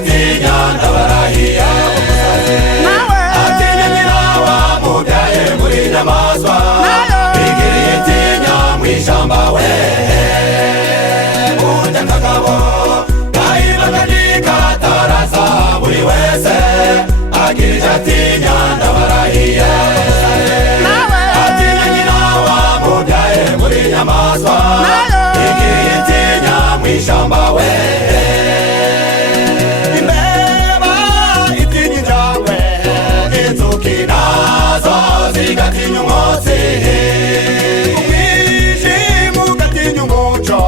atinya ndabarahiye atinya nyina wamubyaye muri nyamaswa bigiriye itinya mw'ishamba we burya kagabo kayibagani kataraza buri wese agirije atinya ndabarahiye atinya nyina wamubyaye muri nyamaswa bigiriye itinya mw'ishamba we imbeba itinya injangwe inzuki nazo zigatinya umwotsi umwijima ugatinya umuco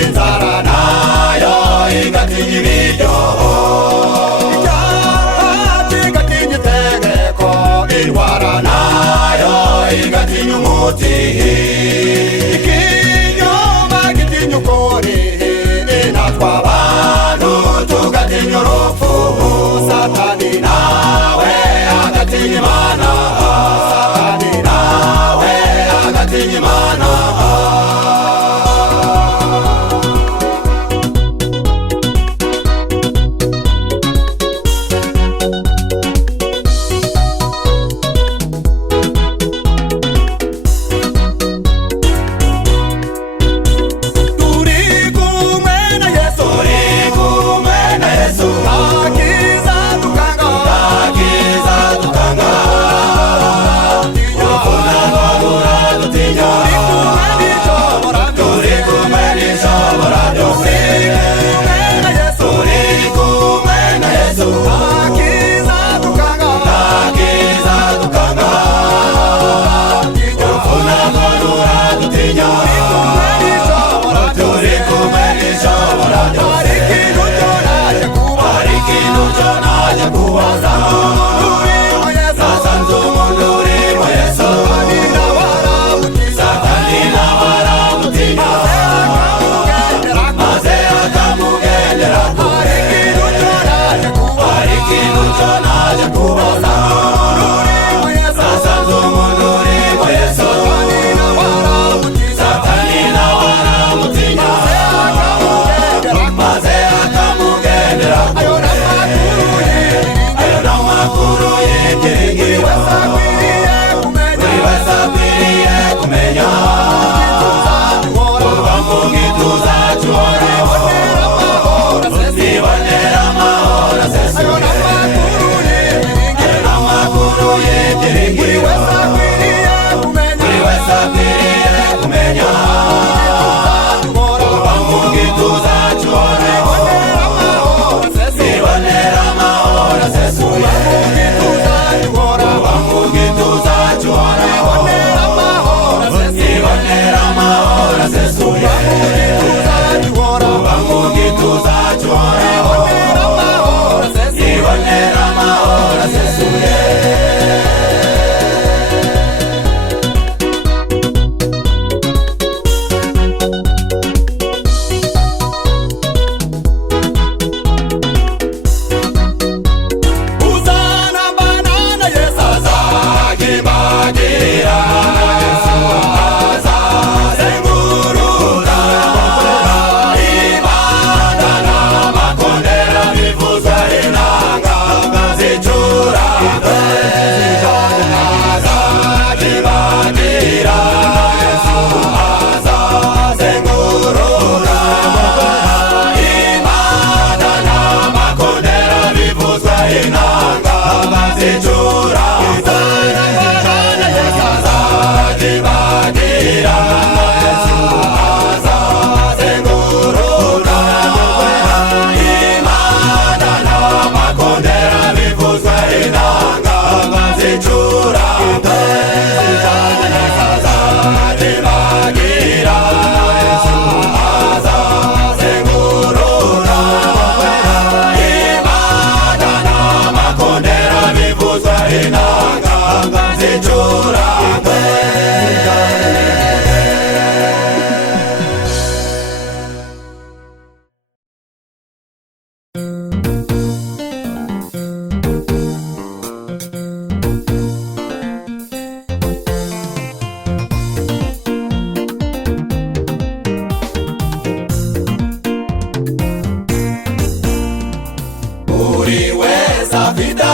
inzara nayo igatinya ibiryo icyaha kigatinya itegeko indwara nayo igatinya umuti ikinyoma gitinya ukuri natwe abantu tugatinya urupfu satani nawe agatinya imana satani nawe agatinya imana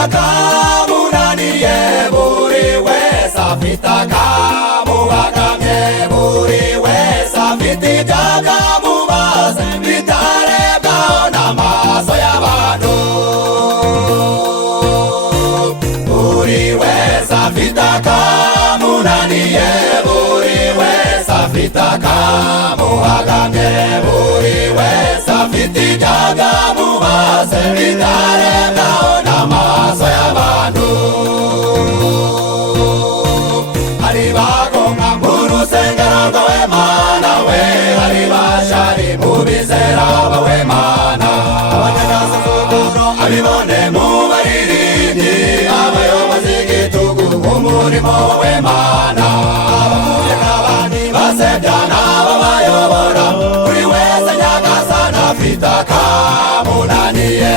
akamunaniye buri wese afite akamubagamye buri wese afite ibyakamubaze bitarebwaho n'amaso y'abantu buri wese afite akamunaniye buri wese afite akamubagamye buri wese afite ibyakamubaze bitarebwaho n'amaso y'abantu hari bagomba mu rusengero rwawe Mana we hari bashari mu bizera bawe Mana abanyagasuzuguro abibone mu baririmbyi abayobozi igitugu umurimo wawe Mana abakuye n'abandi basebya n'ababayobora buri wese nyagasani afite akamunaniye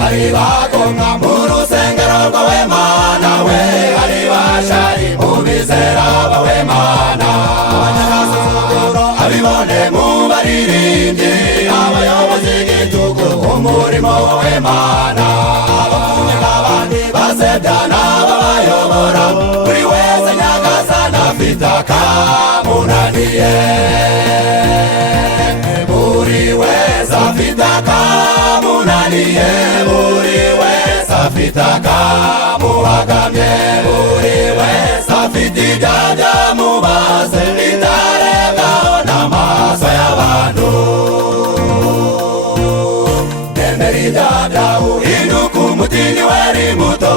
hari bagomba mu rusengero rwawe Mana we hari bashari mu bizera bawe Mana abanyagasuzuguro abibone mu baririmbyi abayobozi igitugu umurimo wawe Mana abakuye n'abandi basebya n'ababayobora buri wese nyagasani afite akamunaniye buri wese afite akamunaniye buri wese afite akamubagamye buri wese afite ibyakamubaze bitarebwaho n'amaso y'abantu emera ibyawe uhinduke umutini wari muto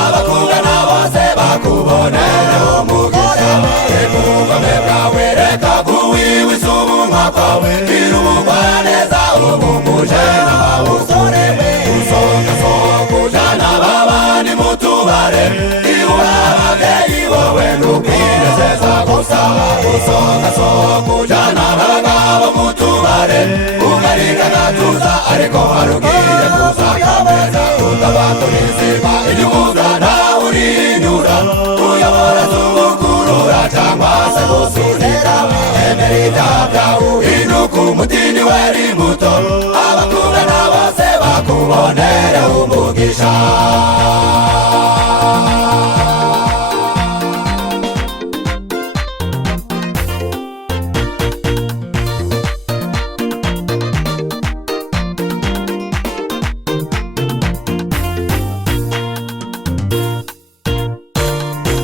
abakugana bose bakubonera umugisha reka ubugome bwawe reka kuwiwisa ubumwa kwawe gira ubugwaneza ubumuje n'abawusore usonga sohoka ujana babandi mu tubare iwe ababyeyi wowe n'ubwinezeza gusa usonga sohoka ujana abagabo mu tubare ugarika gatuza ariko harugiye kuza kameza utabaturiziba igihuga ntawe urinyura uyobora z'umukurura cyangwa se gusunika emera ibyawe uhinduke umutini wari muto abakugana bose bakubonere umugisha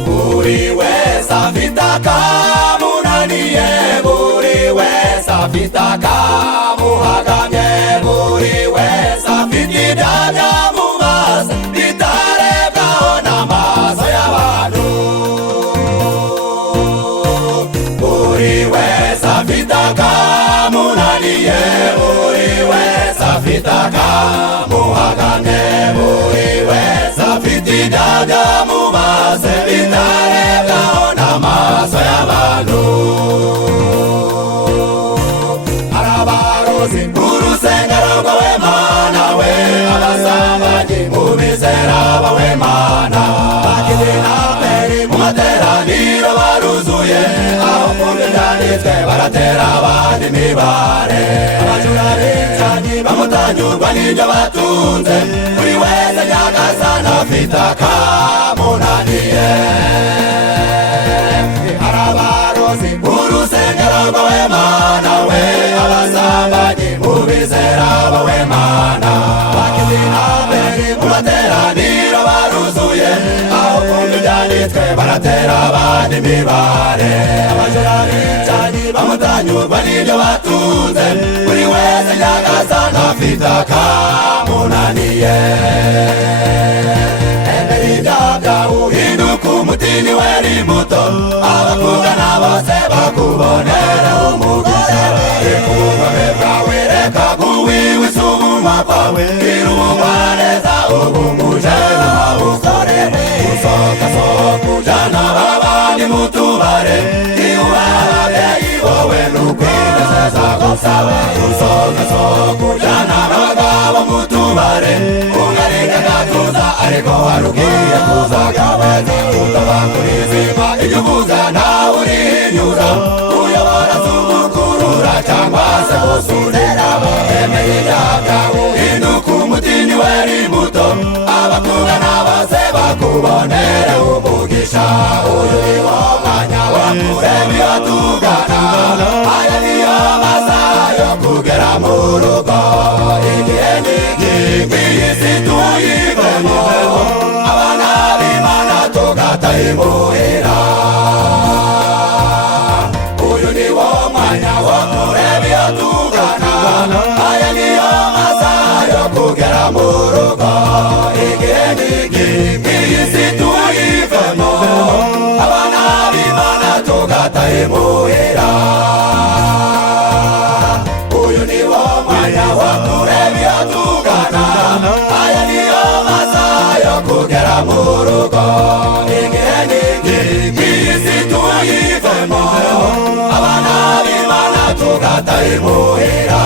buri wese afite akamunaniye buri wese afite akamuhagamye buri wese afite ibyakamubaze bitarebwaho n'amaso y'abantu buri wese afite akamunaniye buri wese afite akamuhagamye buri wese afite ibyakamubaze bitarebwaho n'amaso y'abantu hari abarozi mu rusengero rwawe Mana we abasambanyi mu bizera bawe Mana bakidinaperi mu materaniro baruzuye aho kumva ibyanditswe baratera abandi imibare abajura b'incanyi bamutanyurwa n'ibyo batunze buri wese nyagasani afite akamunaniye hari abarozi mu rusengero rwawe Mana we abasambanyi mu bizera bawe Mana bakidinaperi mu materaniro baruzuye aho kumva ibyanditswe baratera abandi imibare abajura b'incanyi bamutanyurwa n'ibyo batunze buri wese nyagasani afite akamunaniye emera ibyawe uhinduke umutini wari muto abakugana bose bakubonera umugisha reka ubugome bwawe reka kuwiwisa ubumwa kwawe gira ubugwaneza ubumuje n'amabusore usohoka sohoka ujana babandi mu tubare iwe ababyeyi wowe n'ukwinezeza gusa usohoka sohoka ujana abagabo mu tubare ugarika gatuza ariko harugiye kuza kameza utabakuriziba ibyo uvuga ntawe urihinyura uyobora z'umukurura cyangwa se gusunira emera ibyawe uhinduke umutini wari mu tubonere umugisha. Uyu ni wo mwanya wo kureba iyo tugana, aya niyo masaha yo kugera mu rugo. Igihe n'iki iyi si tuyivemo, abana b'Imana tugataha imuhira. Uyu ni wo mwanya wo kureba iyo tugana, aya niyo masaha yo kugera mu rugo. Igihe n'iki iyi si tuyivemo, abana b'Imana tugataha imuhira. Uyu ni wo mwanya wo kureba iyo tugana, aya niyo masaha yo kugera mu rugo. Igihe n'iki iyi si tuyivemo, abana b'Imana tugataha imuhira.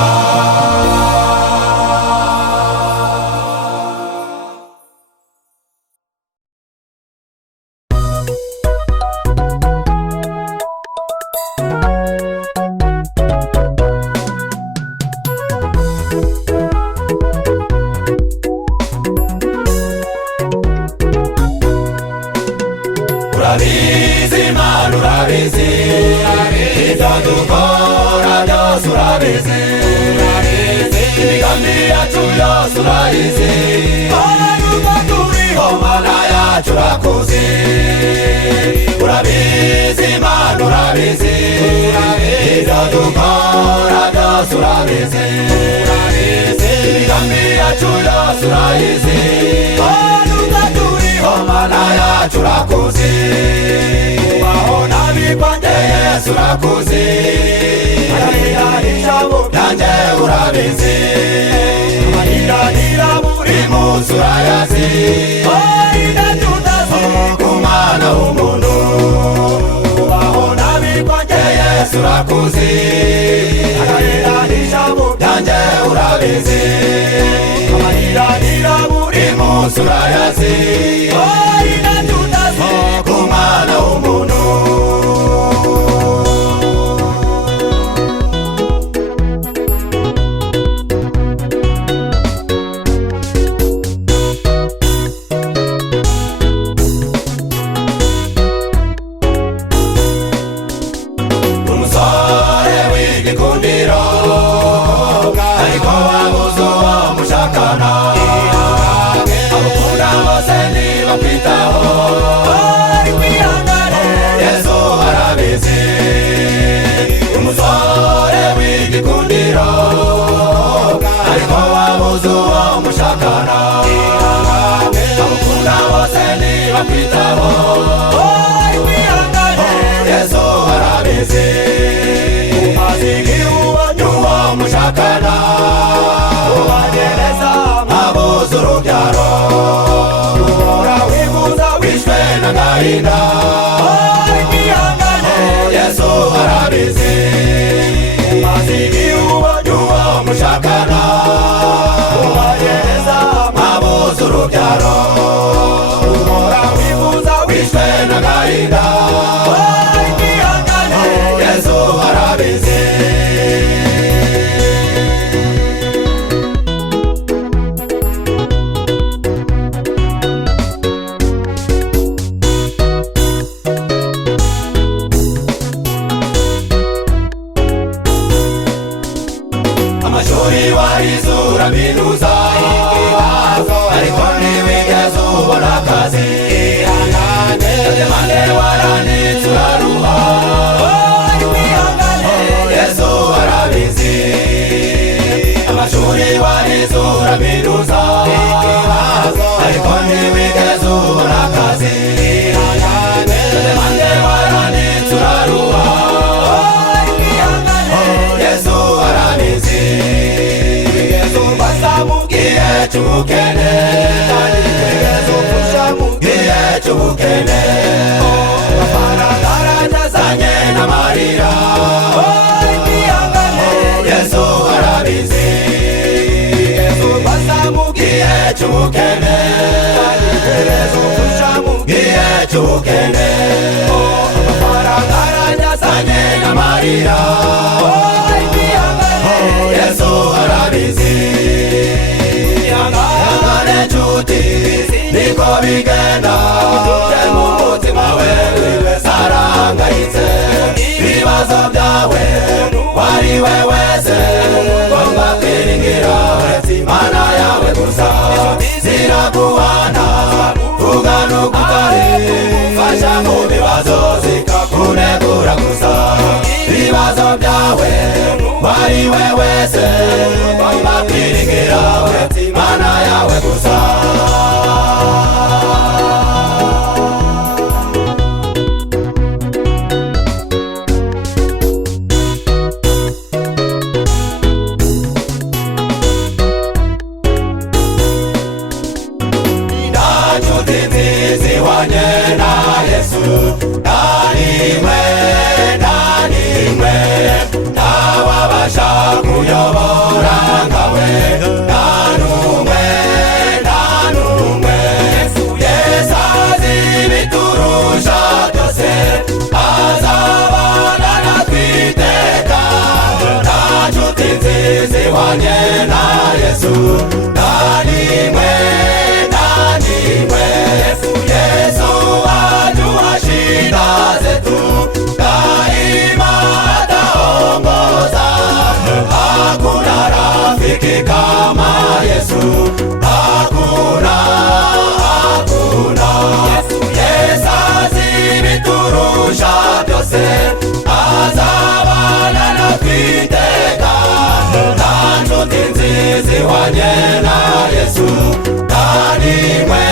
Urabizi Mana, urabizi ibyo dukora byose, urabizi imigambi yacu yose, urayizi nubwo turiho Mana yacu urakuzi. Urabizi Mana, urabizi ibyo dukora byose, urabizi imigambi yacu yose, urayizi nubwo turiho Mana yacu urakuzi. Kubaho nabikwanjye Yesu urakuzi, byanjye urabizi, amarira buri munsi urayazi, ku mwana w'umuntu. Kubaho nabikwanjye Yesu urakuzi, byanjye urabizi, amarira buri munsi urayazi, ku mwana w'umuntu. Umusore w'igikundiro, ariko wabuze uwo mushakana, abakunda bose ntibakwitaho, Yesu arabizi. Umusore w'igikundiro, ariko wabuze uwo mushakana, abakunda bose ntibakwitaho, Yesu arabizi. Umaze igihe ubonye uwo mushakana, ubagereza abuze urubyaro, uhora wifuza wishwe n'agahinda, Yesu arabizi. Umaze igihe ubonye uwo mushakana, ubagereza abuze urubyaro, uhora wifuza wishwe n'agahinda, Yesu arabizi. Amashuri warize uraminuza, ariko ntiwigeze ubona akazi, mande waranitse uraruha, Yesu arabizi. Amashuri warize uraminuza, ariko ntiwigeze ubona akazi, mande waranitse uraruha, Yesu arabizi. Gihe cy'ubukene, gihe cy'ubukene, amafaranga arajyazanye n'amarira, Yesu arabizi. Gihe cy'ubukene, gihe cy'ubukene, amafaranga arajyazanye n'amarira, Yesu arabizi. Ihangane nshuti, niko bigenda, nazo zikakunegura gusa. Ibibazo byawe wari we wese wababwiringira Imana yawe gusa. Na Yesu nanimwe ntawabasha kuyobora nkawe nanumwe Yesu azi ibiturusha byose azabana natwe iteka. Nta nshuti nziza ihwanye na Yesu nanimwe Yesu ajua shida zetu daima ataongoza. Hakuna rafiki kama Yesu, hakuna. Yesu azi ibiturusha byose azabana natwe iteka. Nta nshuti nziza ihwanye na Yesu nanimwe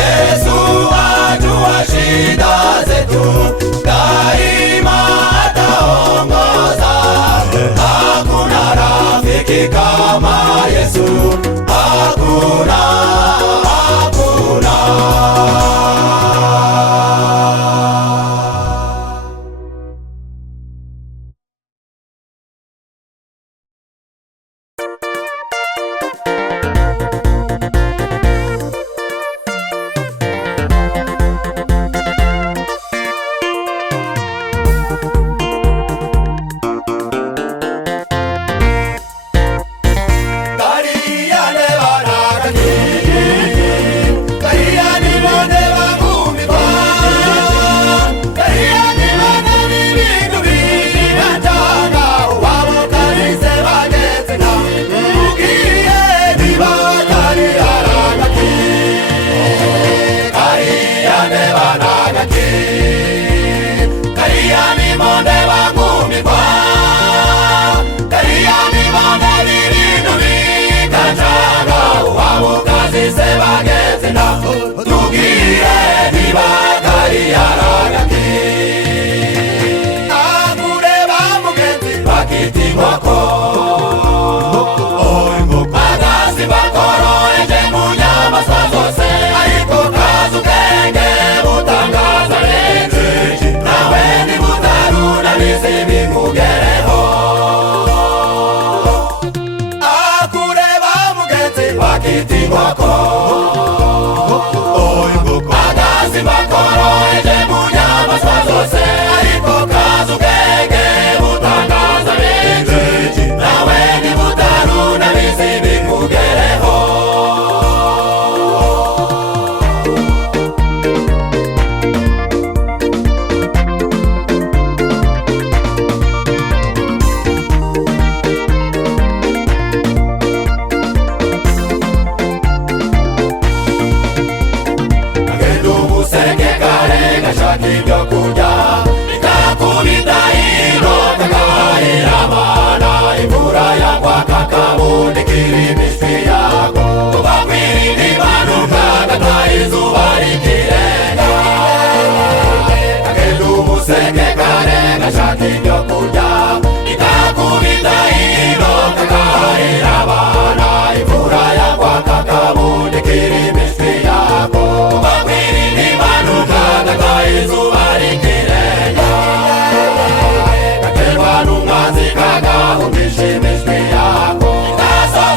Yesu ajua shida zetu daima ataongoza. Hakuna rafiki kama Yesu, hakuna.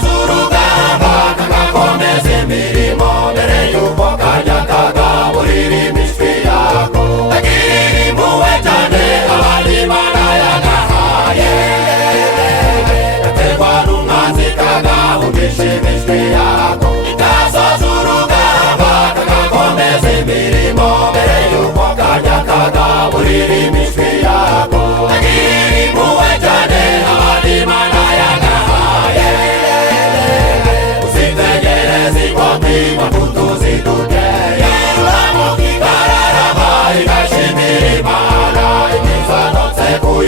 Zuru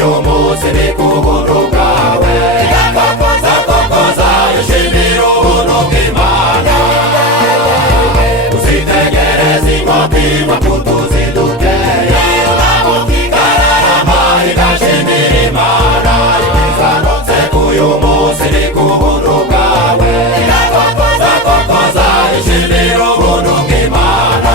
uyu munsi ni ku buntu bwawe. Ndakokoza yishimira ubuntu bw'Imana. Uzitegereza inkoko iva ku tuzi duteye, Kararama igashimira Imana. Ibizanotse k'uyu munsi ni ku buntu bwawe. Ndakokoza yishimira ubuntu bw'Imana.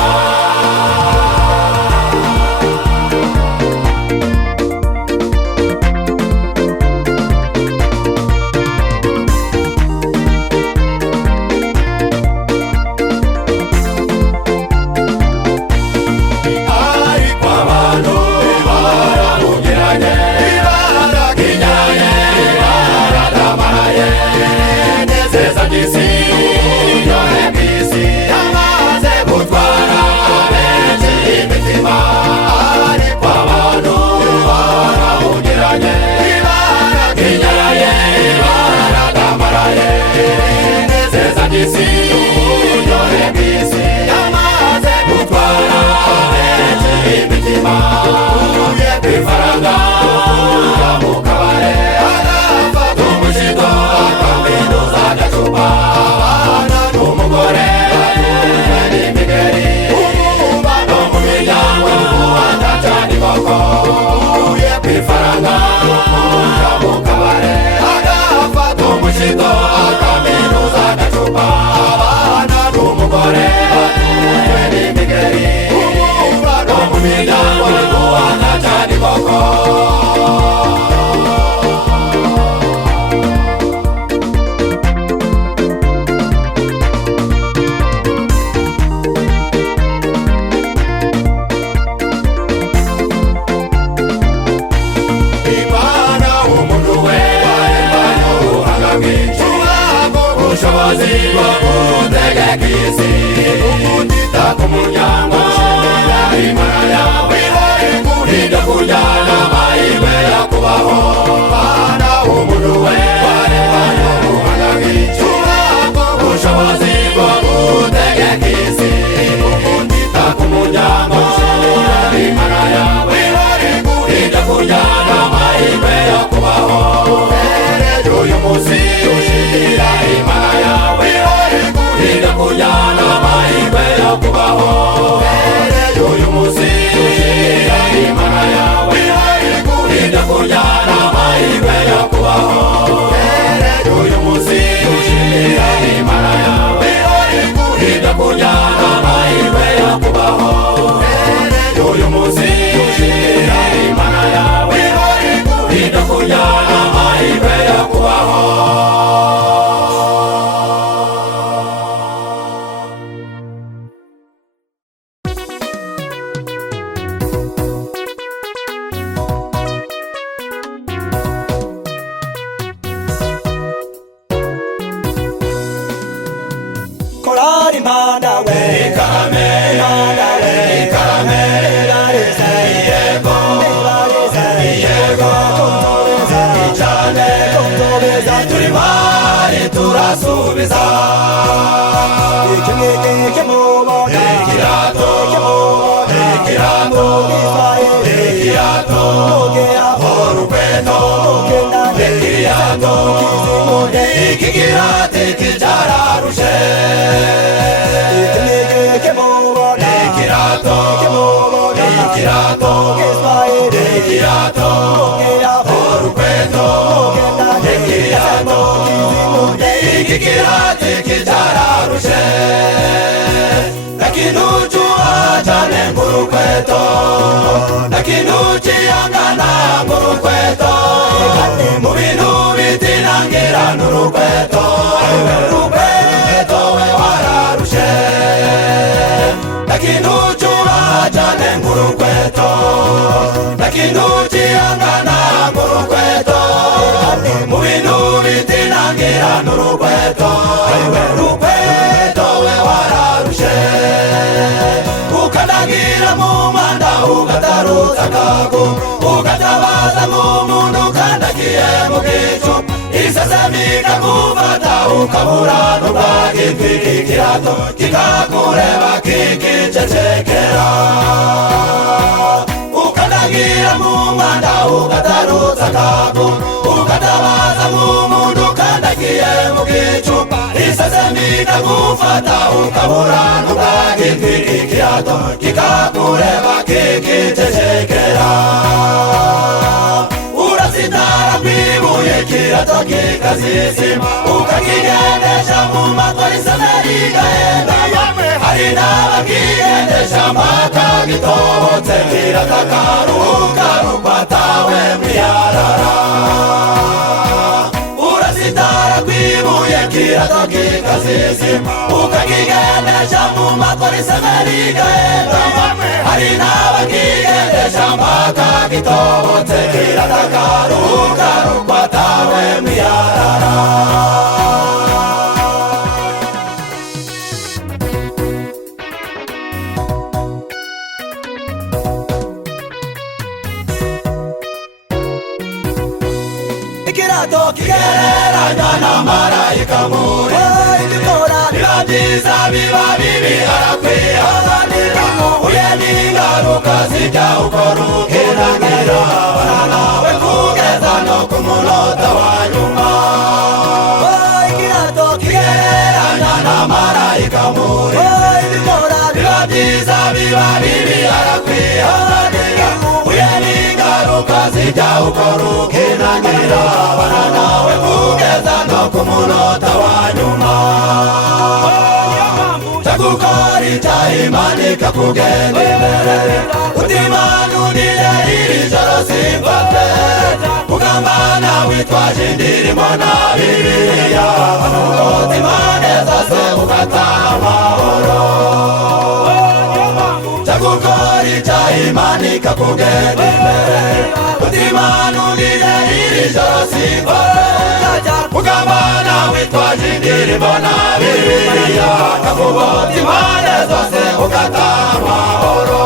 Ugatabaza nk'umuntu ukandagiye mu gicu, isesemi ikagufata ukabura ntubwagitwika ikirato kikakureba kikicecekera, ukandagira mu mwanda ugataruka akaguru ukatabaza nk'umuntu ukandagiye mu gicupa isesemi ikagufata ukabura n'ubwagitwi ikirato kikakureba kikicecekera urasitara kwibuye ikirato kikazizima ukakigendesha mu matwi isesemi igahengama hari n'abakigendesha mpaka gitobotse kiratakaruhuka rupatawe mwiyarara urasitara kwibuye ikirato kikazizima ukakigendesha mu matwi isesemi igahengama hari n'abakigendesha mpaka gitobotse kiratakaruhuka rupatawe mwiyarara ikirato kigereranywa na marayika muri biba byiza biba bibi arakwihanganira uye n'ingaruka zijya ukora ukirangira nawe kugeza no ku munota wa nyuma ikirato kigereranywa na marayika muri biba byiza biba bibi arakwihanganira uye n'ingaruka zijya ukora ukinangira nawe kugeza no ku munota wa nyuma cyagukora icyayimanika kugenda imbere utimanurire iri joro simfate ugambana witwaje indirimbo na bibiliya umutima neza se ugataha amahoro cyagukora icyayimanika kugenda imbere utimanurire iri joro simfate ugambana witwaje indirimbo na bibiliya kavuga impande zose ugataha amahoro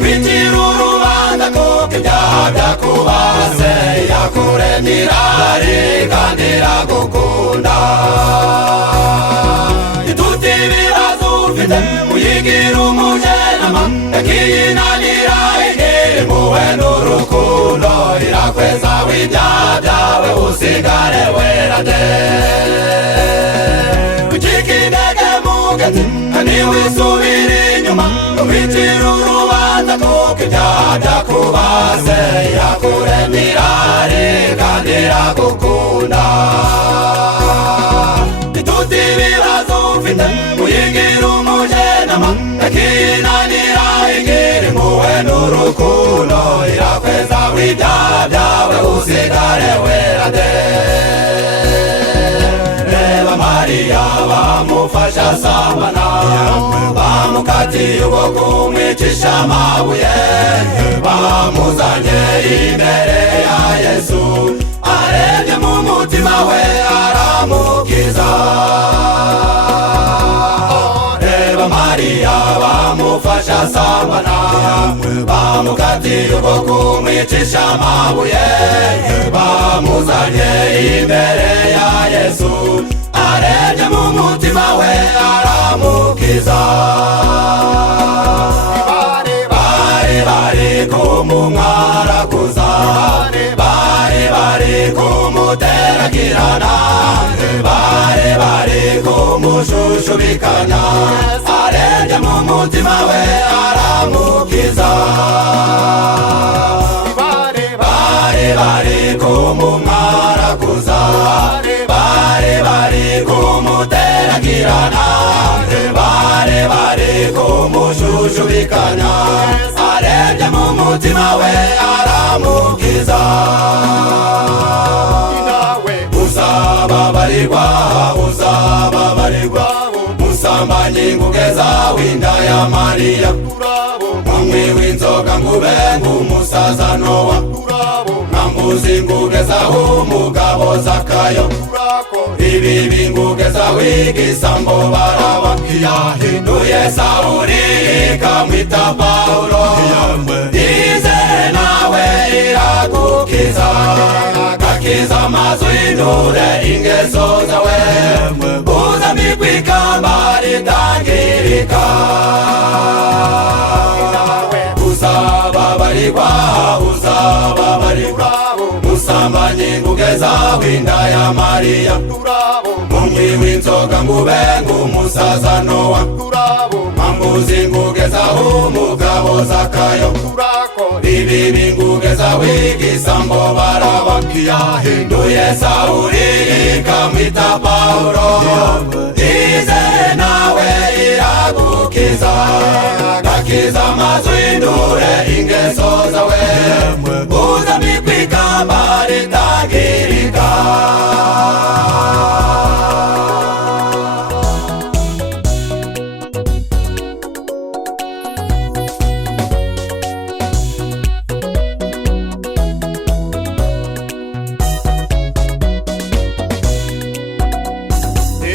kwitira urubanza kuko ibyaha byakubase yakuremye irari kandi iragukunda ituti ibibazo ufite uyigira umujenama yakiyinanira igira impuhwe n'urukundo irakweza w'ibyaha byawe usigare wera de ucika intege mugati ntiwisubire inyuma kwitira urubanza kuko ibyaha byakubase yakuremye irari kandi iragukunda ituti ibibazo ufite uyigira umujenama yakiyinanira igira impuhwe n'urukundo irakweza w'ibyaha byawe usigare wera de reba Mariya bamufasha asambana bamukatiye ukuboko kumwicisha amabuye bamuzanye imbere ya Yesu arebye mu mutima we aramukiza reba Mariya bamufasha asambana bamukatiye ukuboko kumwicisha amabuye bamuzanye imbere ya Yesu arebye mu mutima we aramukiza bari kumumwaraguza bari kumuteragirana bari kumushushubikanya arebye mu mutima we aramukiza bari kumumwaraguza bari kumuteragirana bari kumushushubikanya arebye mu mutima we aramukiza uzababarirwa musambanyi ngugeza w'inda ya Mariya munywi w'inzoga ngube ng'umusaza Nowa ngugezaho umugabo Zakayo ibi bingugezaho igisambo Baraba yahinduye Sawuli ikamwita Pawulo izere nawe iragukiza gakiza amazu y'inture ingeso zawe uzambikwa ikamba ritangirika uzababarirwa musambanyi ngugezaho inda ya Mariya munywi w'inzoga ngube ng'umusaza Nowa mambuzi ngugezaho umugabo Zakayo ibi bingugezaho igisambo Baraba yahinduye Sawuli ikamwita Pawulo izere nawe iragukiza gakiza amazu y'inture ingeso zawe uzambikwa ikamba ritangirika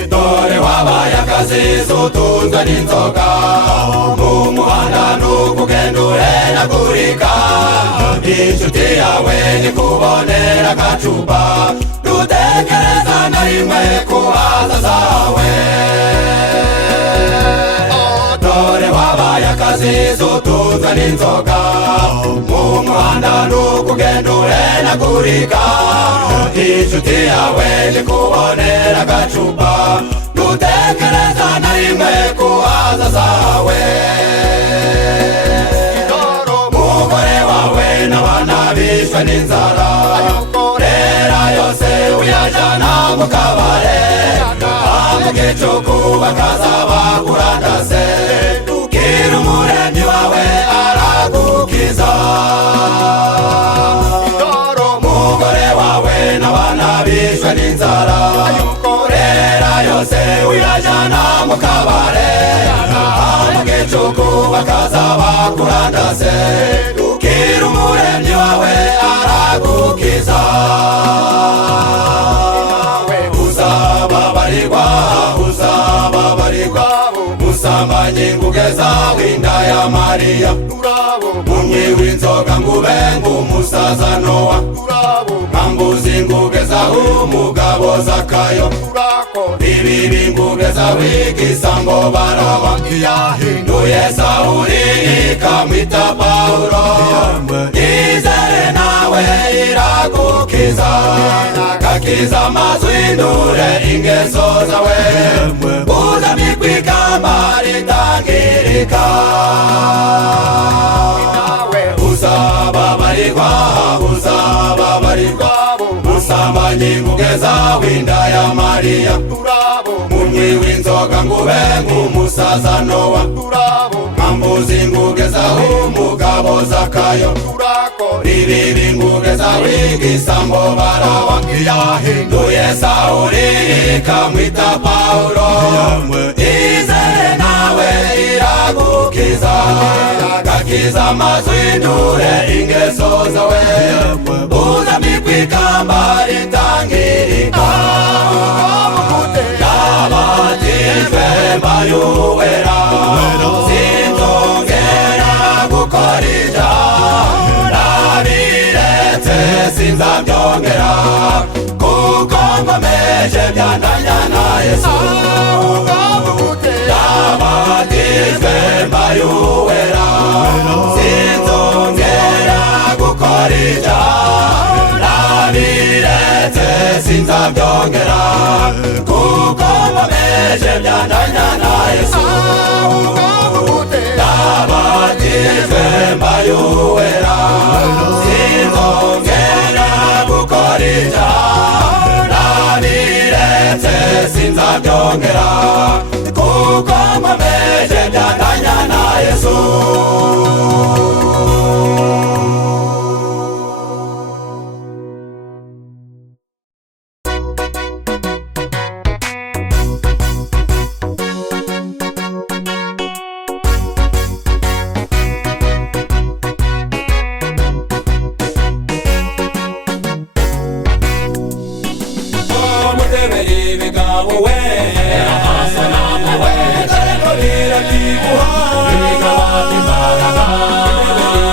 dore wabaye akazizi utunzwe n'inzoga mu muhanda n'ukugenda uhenagurika inshuti yawe nikubonera agacupa dutekereza na rimwe ku hazaza hawe dore wabaye akazizi utunzwe n'inzoga mu muhanda n'ukugenda uhenagurika inshuti yawe nikubonera agacupa dutekereza na rimwe ku hazaza hawe umugore wawe n'abana bishwe n'inzara rera yose uyajana mu kabare mu gicuku bakaza bakurandase bwira umuremyi wawe aragukiza umugore wawe n'abana bishwe n'inzara rera yose uyajana mu kabare mu gicuku bakaza bakurandase bwira umuremyi wawe aragukiza uzababarirwa musambanyi ngugezaho inda ya Mariya munywi w'inzoga ngube ng'umusaza Nowa mambuzi ngugezaho umugabo Zakayo ibi bingugezaho igisambo Baraba yahinduye Sawuli ikamwita Pawulo izere nawe iragukiza gakiza amazu y'inture ingeso zawe uzambikwa ikamba ritangirika uzababarirwa musambanyi ngugezaho inda ya Mariya munywi w'inzoga ngube ng'umusaza Nowa mambuzi ngugezaho umugabo Zakayo ibi bingugezaho igisambo Baraba yahinduye Sawuli ikamwita Pawulo izere nawe iragukiza gakiza amazu y'inture ingeso zawe uzambikwa ikamba ritangirika yabatijwe mbayuwera sinzongera gukora ibyaha nabiretse sinzabyongera kuko nkomeje byandanya na Yesu yabatijwe mbayuwera sinzongera gukora ibyaha nabiretse sinzabyongera kuko nkomeje byandanya na Yesu yabatijwe mbayuwera sinzongera gukora ibyaha nabiretse sinzabyongera kuko nkomeje byandanya na Yesu ibigabo we amaso namwe we dore ko birabyibuha ibigabanya imbaraga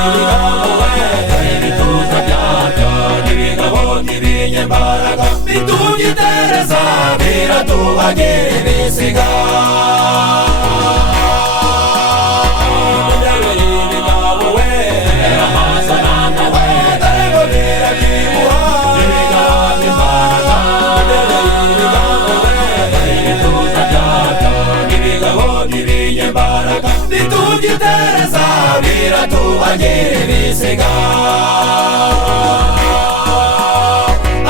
ibigabo we ibituza byabyo n'ibigabo n'ibinyembaraga bitugitereza biratubagira ibisiga ibigabo we amaso namwe we dore ko birabyibuha ibigabanya imbaraga ibigabo we ibituza byabyo n'ibigabo n'ibinyembaraga bitugitereza biratubagira ibisiga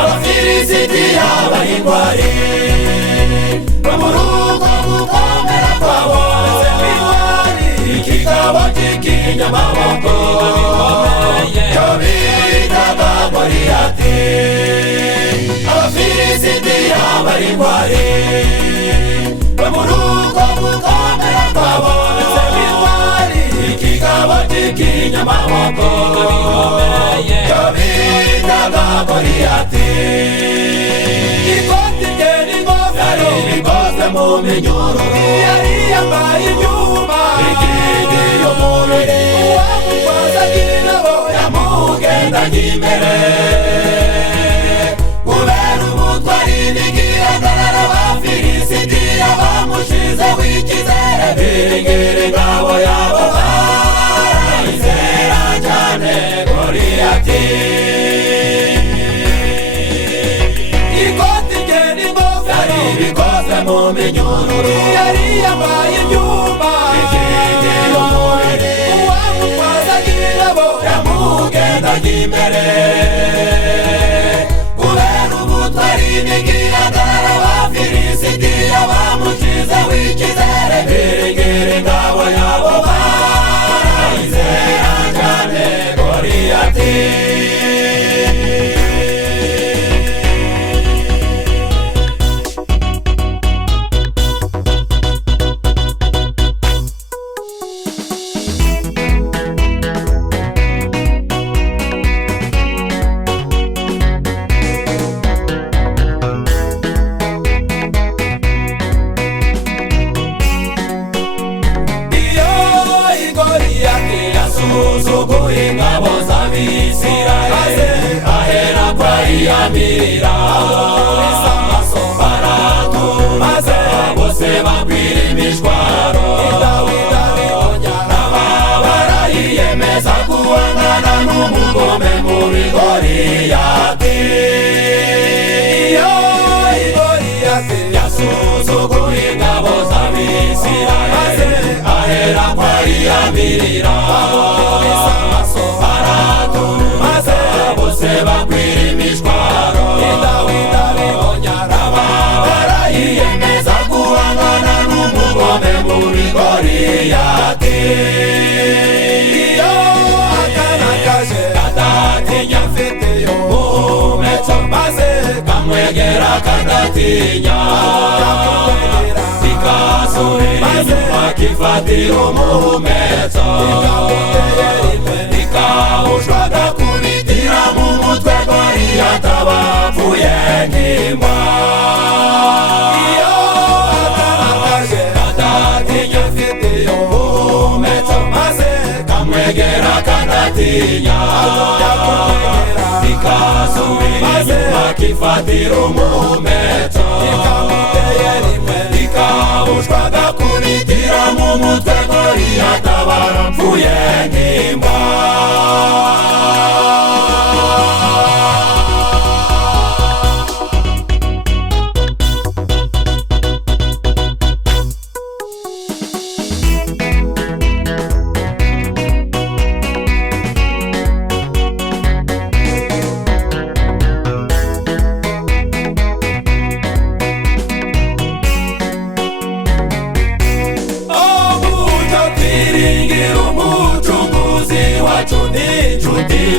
abafilisitiya bahingwari bo mu rugo gukomera kwabo ikigabo cy'ikinyamaboko cyo bitaga Goliyati abafilisitiya bahingwari bo mu rugo gukomera kwabo ikigabo cy'ikinyamaboko cyo bitaga Goliyati ikoti rye n'ingofero bikoze mu minyururu yari yambaye inyuma igiye y'umubiri uwamutwazaga ingabo yamugendanye imbere kubera ubutwari n'igihagararo abafilisitiya bamushizeho icyizere biringira ingabo yabo barayizera cyane Goliyati ikoti rye n'ingofero bikoze mu minyururu yari yambaye inyuma igiye y'umubiri uwamutwazaga ingabo yamugendanye imbere kubera ubutwari n'igihagararo abafilisitiya bamushizeho icyizere biringira ingabo yabo barayizera cyane Goliyati Goliyati yasuzuguye ingabo z'Abisirayeli ahera kwa iyamirira amaso baratumaze bose bagwira imishwaro barayiyemeza guhangana n'umugome mubi Goliyati Goliyati yasuzuguye ingabo z'Abisirayeli ahera kwa iyamirira amaso baratumaze bose bagwira imishwaro barayiyemeza guhangana n'umugome mubi Goliyati akanakaje kadatinya mfiteyo umuheto maze kamwegera kadatinya ikasubira inyuma kifatira umuheto ikawushwaga kubitira mu mutwe Goliyati abapfuye nk'imbwa akanakaje kadatinya mfiteyo umuheto maze kamwegera kadatinya ikasubira inyuma kifatira umuheto ikawushwaga kubitira mu mutwe Goliyati abapfuye nk'imbwa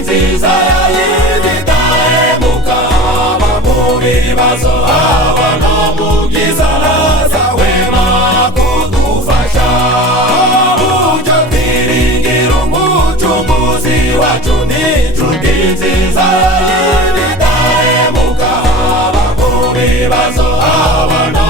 nziza y'ibitahemuka haba mu bibazo haba no mu byiza ntazahwema kudufasha uburyo twiringira umucunguzi wacu n'inshuti nziza y'ibitahemuka haba mu bibazo haba no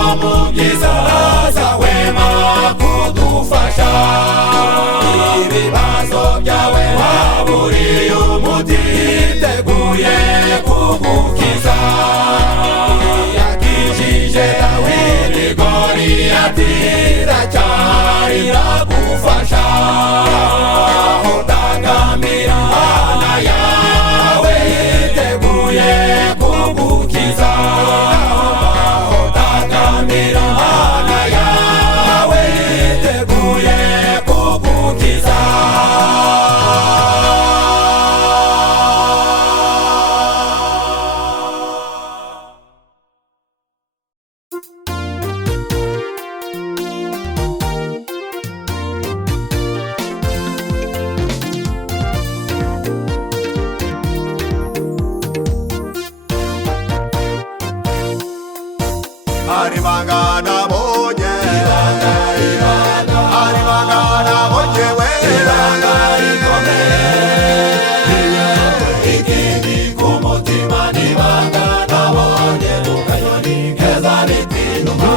hari ibanga nabonye, hari ibanga nabonye we, ibanga rikomeye, ikindi ku mutima n'ibanga nabonye mu kanyoni keza bitinuma,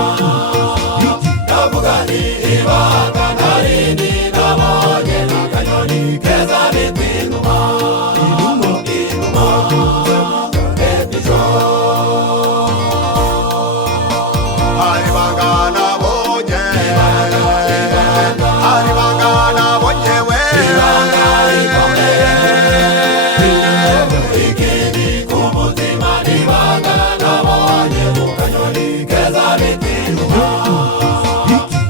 ndavuga ni ibanga narindi nabonye mu kanyoni keza bitinuma, inuma epijo. hari ibanga nabonye, hari ibanga nabonye we, ibanga rikomeye, ikindi ku mutima n'ibanga nabonye mu kanyoni keza bitinuma,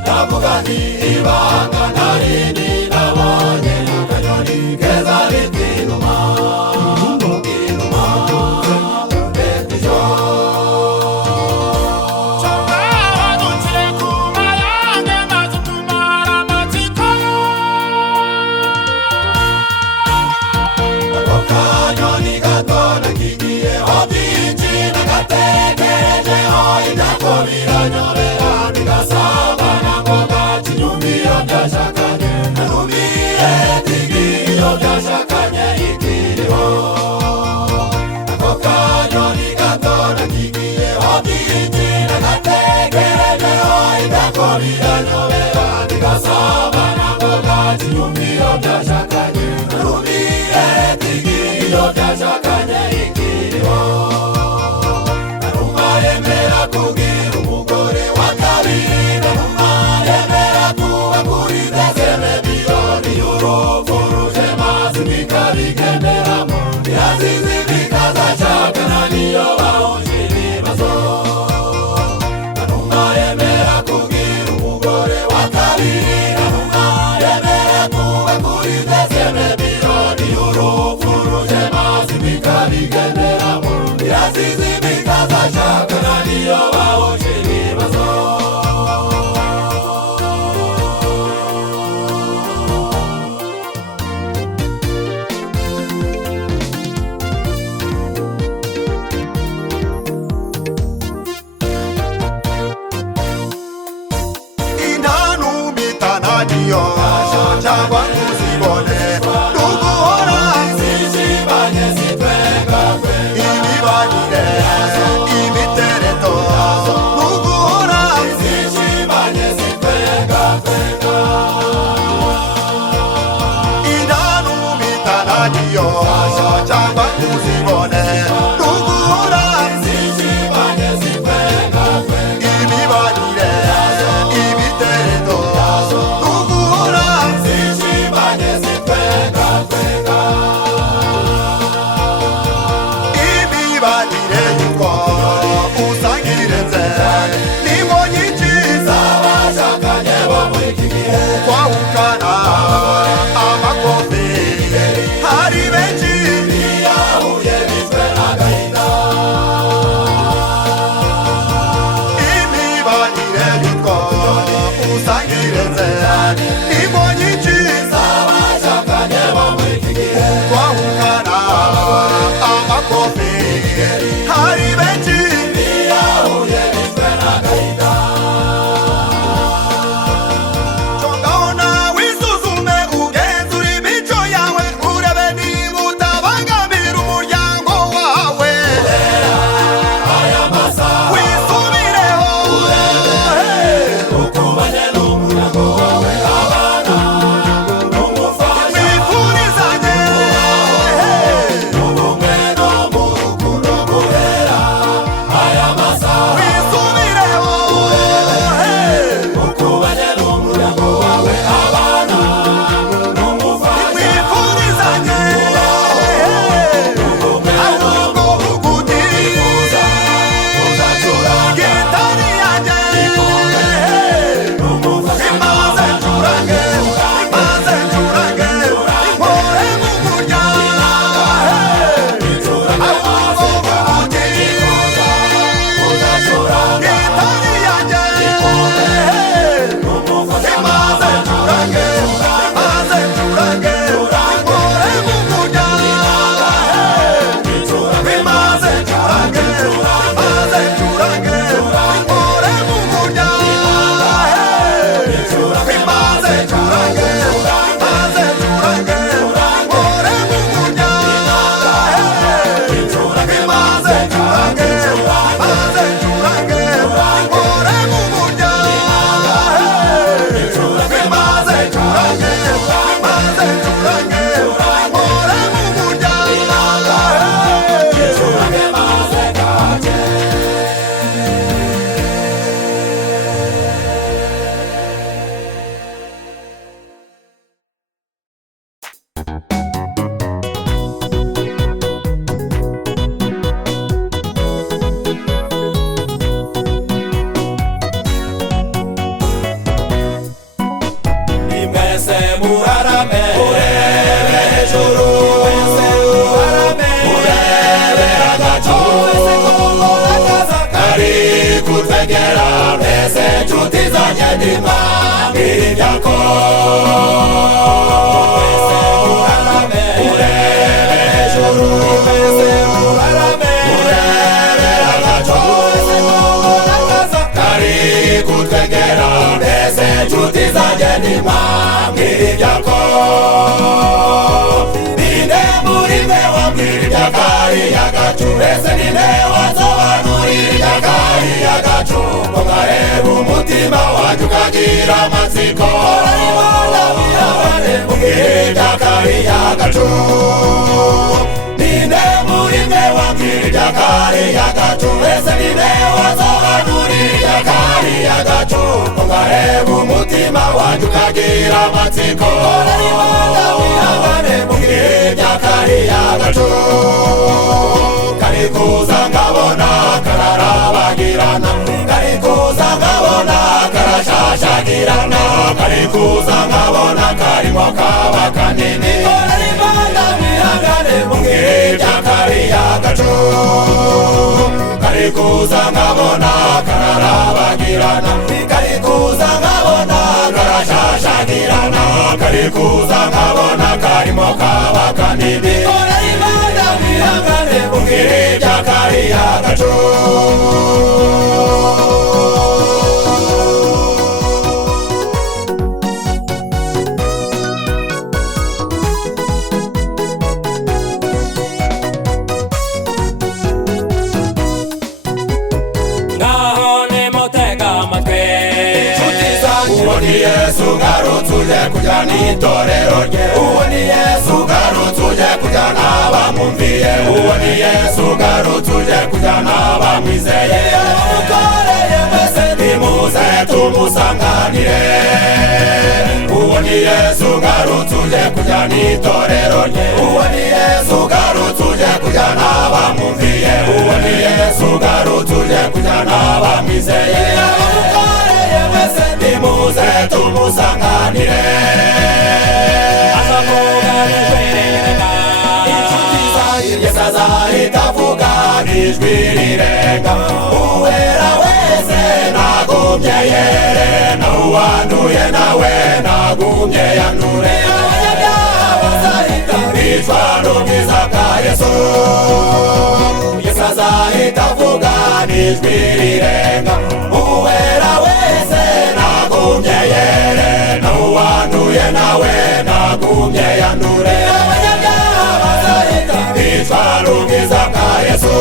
ndavuga ni ibanga narindi nabonye mu kanyoni keza bitinuma, inuma epijo. Ako kanyoni gato nakigiyeho byinshi nagatekerejeho ibyako biranyobera bigasabana ngo gakinyumiro byashakanye narumiye tigiyo byashakanye ikiriho. Ako kanyoni gato nakigiyeho byinshi nagatekerejeho ibyako biranyobera bigasabana ngo gakinyumiro byashakanye narumiye tigiyo byashakanye ikiriho. Naruma yemera kubwira umugore wa kabiri, naruma yemera kuba kuri deseme biyoni y'urupfu ruje mazi bikabigenderamo, yazize bikazashakana niyo bahuje ibibazo. Naruma yemera kubwira umugore wa kabiri, naruma yemera kuba kuri deseme biyoni y'urupfu ruje mazi bikabigenderamo, yazize bikazashakana niyo bahuje ibibazo. intanumita niyo cyangwa ntuzibone, nuguhora zishibanye zitwegagwe, imibanire imitereto, nuguhora zishibanye zitwegagwega, intanumita niyo cyangwa ntuzibone, nuguhora zishibanye zitwegagwega, imibanire imitereto, nuguhora zishibanye zitwegagwega, imibanire yuko usangirenze nibo nyinjiza abashakanye bo muri iki gihe kwahukana amakofi, hari benshi biyahuye bishwe n'agahinda, imibanire yuko usangirenze nibo nyinjiza abashakanye bo muri iki gihe kwahukana amakofi, kutwegera mbese nshuti zanjye nimwambire ibyako mwese murarame murebe hejuru mwese murarame murebe agaco mwese murakaza kari kutwegera mbese nshuti zanjye nimwambire ibyako ninde muri mwe wambwira iby'akariya gacu mbese ninde wasobanurira iby'akariya gacu ngo nkareba umutima wanjye ukagira amatsiko mbwira iby'akariya gacu ninde muri mwe wambwira iby'akariya gacu mbese ninde wasobanurira iby'akariya gacu ngo nkareba umutima wanjye ukagira amatsiko iby'akariya gacu kari kuza nkabona kararabagirana kari kuza nkabona karashashagirana kari kuza nkabona karimo kaba kanini iby'akariya gacu kari kuza nkabona kararabagirana kari kuza nkabona karashashagirana kari kuza nkabona karimo kaba kanini iby'akariya gacu Yesu garutse uje kujyana itorero rye uwo ni Yesu garutse uje kujyana abamwumviye uwo ni Yesu garutse uje kujyana abamwizeye abamukoreye mwese nimuze tumusanganire uwo ni Yesu garutse uje kujyana itorero rye uwo ni Yesu garutse uje kujyana abamwumviye uwo ni Yesu garutse uje kujyana abamwizeye nimuze tumusanganire inshuti zahirye zazahita avuga n'ijwi rirenga uwera wese nagumye yere n'uwanduye nawe nagumye yandure abanyabyaha bazahita bicwa n'ubwiza bwa Yesu Yesu azahita avuga n'ijwi rirenga uwera wese nagumye yere n'uwanduye nawe nagumye yandure abanyabyaha bazahita bicwa n'ubwiza bwa Yesu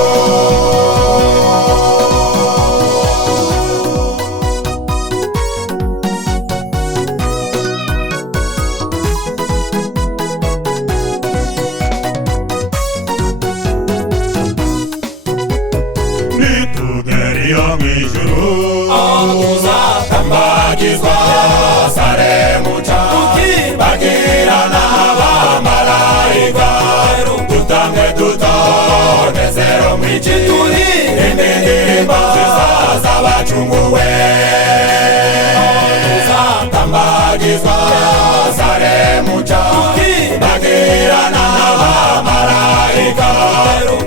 nitugeriyo mw'ijuru tuzatambagizwa Yerusalemu nshya bagirana n'abamarayika dutange dutonezero mw'iki indirimbo z'abacunguwe tuzatambagizwa Yerusalemu nshya bagirana n'abamarayika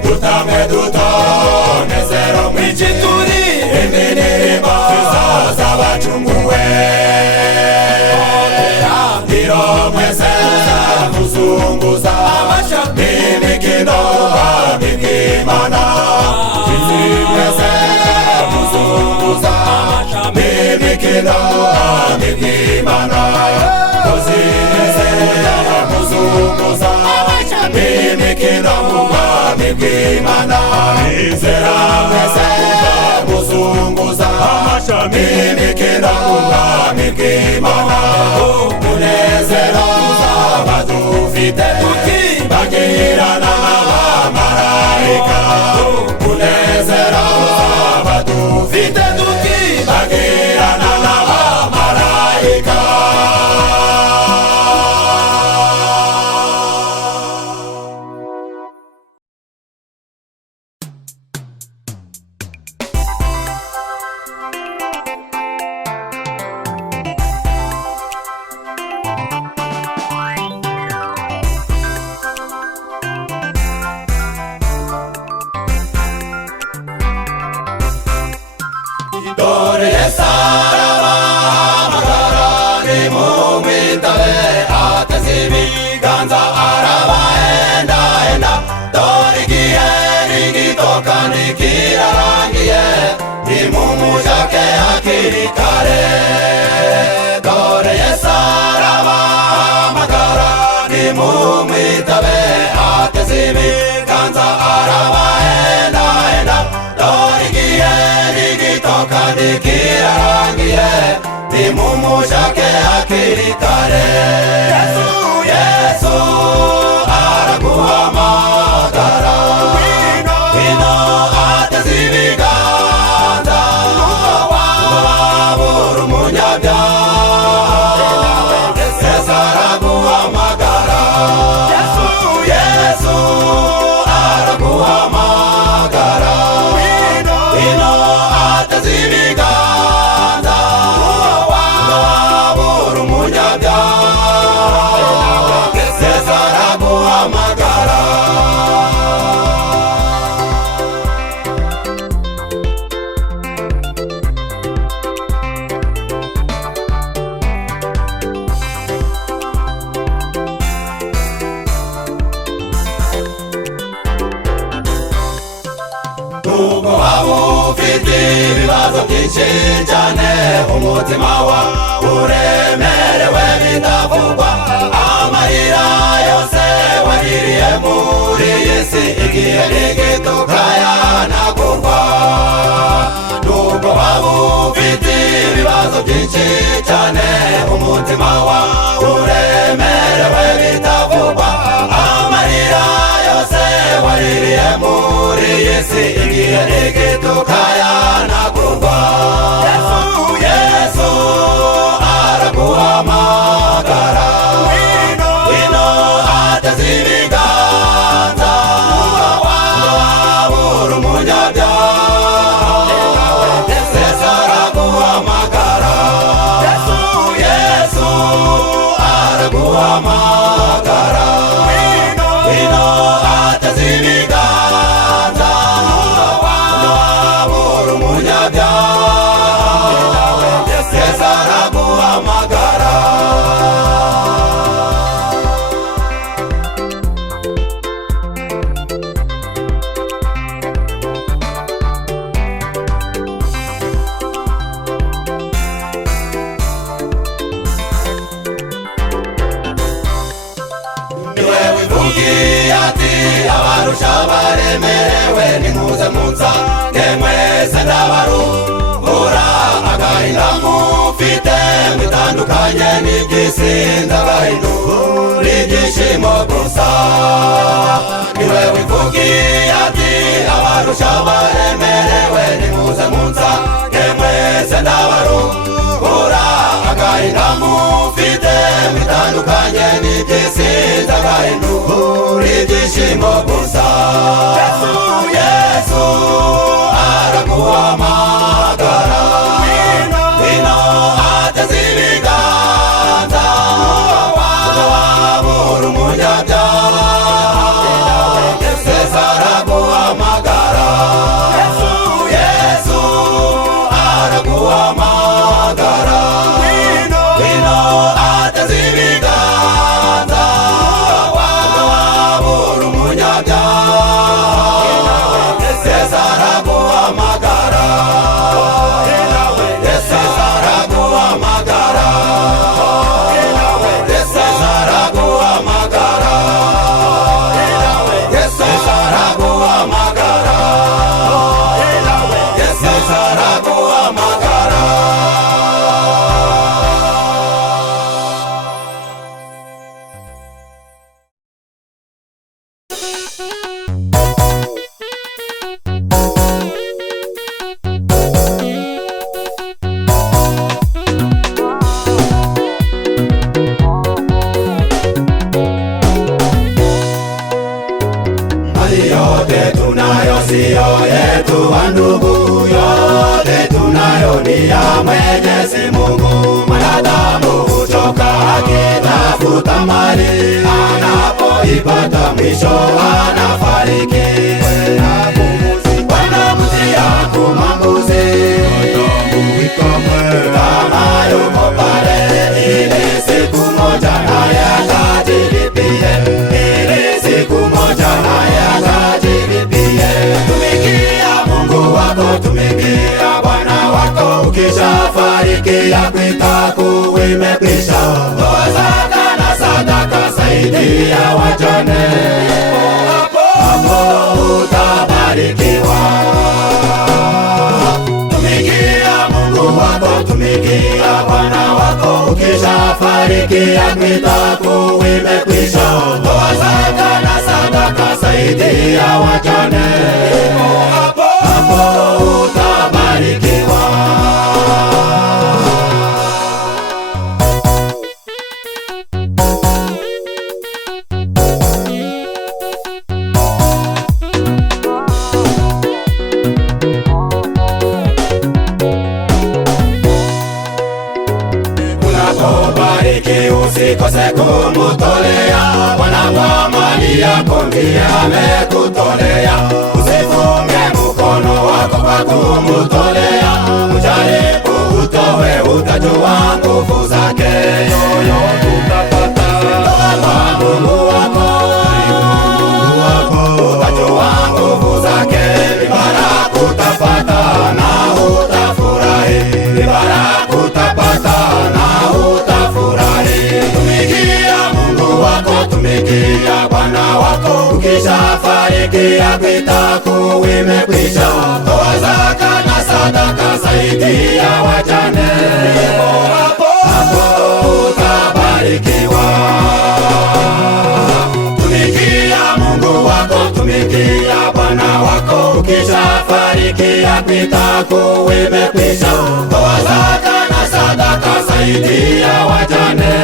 dutange dutonezero mw'iki indirimbo z'abacunguwe ndiro mwese muzunguza n'imikino b'Imana izi mwese muzunguza n'imikino b'Imana uzi mwese muzunguza n'imikino b'Imana izera mwese muzunguza n'imikino b'Imana umunezero uzaba dufite bagirana n'abamarayika umunezero uzaba dufite bagirana n'abamarayika dore Yesu arabahamagara, nimumwitabe, ateze ibiganza arabahendahenda. Dore igihe ni gito kandi kirarangiye, nimumushake hakiri kare. Dore Yesu arabahamagara, nimumwitabe, ateze ibiganza arabahendahenda. Dore igihe ni gito kandi kirarangiye, nimumushake hakiri kare. Yesu araguhamagara, ngwino ateze ibiganza, wabura umunyabyaha. Yesu araguhamagara, Yesu araguhamagara, ngwino ateze ibiganza, wabura umunyabyaha. Yesu araguhamagara. Nubwo waba ufite ibibazo byinshi cyane, umutima wawe uremerewe bitavugwa, amarira yose waririye muri iyi si, igihe ni gito ukayanagurwa. Nubwo waba ufite ibibazo byinshi cyane, umutima wawe uremerewe bitavugwa, amarira yose waririye muri iyi si, igihe ni gito ukayanagurwa. Yesu araguhamagara, ngwino ateze ibiganza, wabura umunyabyaha. Yesu araguhamagara, Yesu araguhamagara, ngwino ateze ibiganza, wabura umunyabyaha. Yesu araguhamagara. Niwe wivugiye ati, abarusha baremerewe, nimuze munsange mwese ndabaruhura. Agahinda mufite mwitandukanye n'iby'isi, ndabahindura ibyishimo gusa. Niwe wivugiye ati, abarusha baremerewe, nimuze munsange mwese ndabaruhura. Agahinda mufite mwitandukanye n'iby'isi, ndabahindura ibyishimo gusa. Yesu araguhamagara, ngwino ateze ibiganza, wabura umunyabyaha. Yesu araguhamagara, Yesu araguhamagara, ngwino ateze ibiganza, wabura umunyabyaha. Yesu araguhamagara, Yesu araguhamagara, Yesu araguhamagara, Yesu araguhamagara, Yesu araguhamagara. Yote tunayo siyo yetu wandugu, yote tunayo ni ya Mwenyezi Mungu. Mwanadamu huchoka akitafuta mali, anapoipata mwisho anafariki. Wanamtia kumambuzi, fariki yako itakuwa imekwisha. Toa zaka na sadaka, saidia wajane, hapo utabarikiwa. Tumikia Mungu wako, tumikia Bwana wako, ukishafariki yako itakuwa imekwisha. Toa zaka na sadaka, saidia wajane, hapo utabarikiwa. Unapobariki usikose kumutolea Bwana, kwa mali yako ndiye amekutolea. Usifunge mkono wako kwa kumutolea, ujaribu utowe, utajua nguvu zake. Yoyo utapata kwa Mungu wako, utajua nguvu zake. Ni baraka utapata na utafurahi, ni baraka utapata na utafurahi. Tumikia Mungu wako, tumikia Bwana wako, ukishafariki yako itakuwa imekwisha. Toa zaka na sadaka, saidia wajane, hapo utabarikiwa. Tumikia Mungu wako, tumikia Bwana wako, ukishafariki yako itakuwa imekwisha. Toa zaka na sadaka, saidia wajane,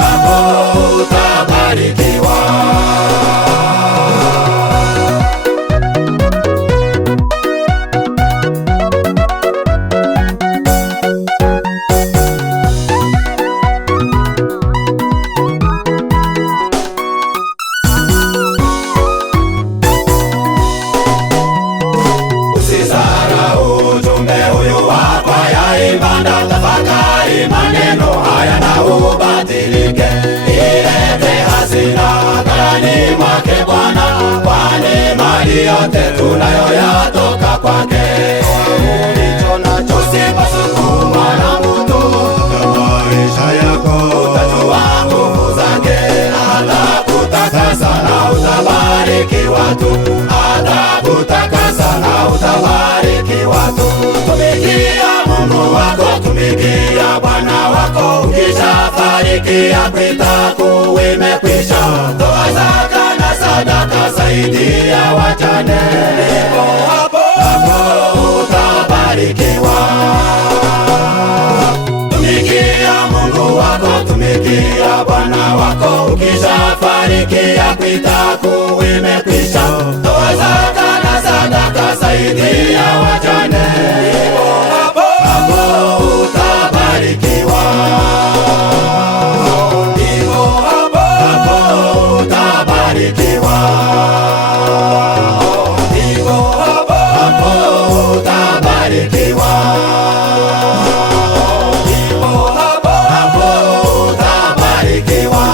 hapo utabarikiwa. Usisahau ujumbe huyu hapa ya ibada, tafakari maneno haya na ubadilike. Ilete hazina ghalani mwake Bwana, kwani mali yote tunayo yatoka kwake. Usipasukumwa na mtu katika maisha yako, utajua nguvu zake. Atakutakasa na utabariki watu, atakutakasa na utabariki watu. Tumikia Mungu wako, tumikia Bwana wako, ukishafariki yako itakuwa imekwisha. Toa zaka na sadaka, saidia wajane, hapo utabarikiwa. Tumikia Mungu wako, tumikia Bwana wako, ukishafariki yako itakuwa imekwisha. Toa zaka na sadaka, saidia wajane, hapo utabarikiwa. Ndivyo hapo utabarikiwa. Ndivyo hapo utabarikiwa. Ndivyo hapo utabarikiwa.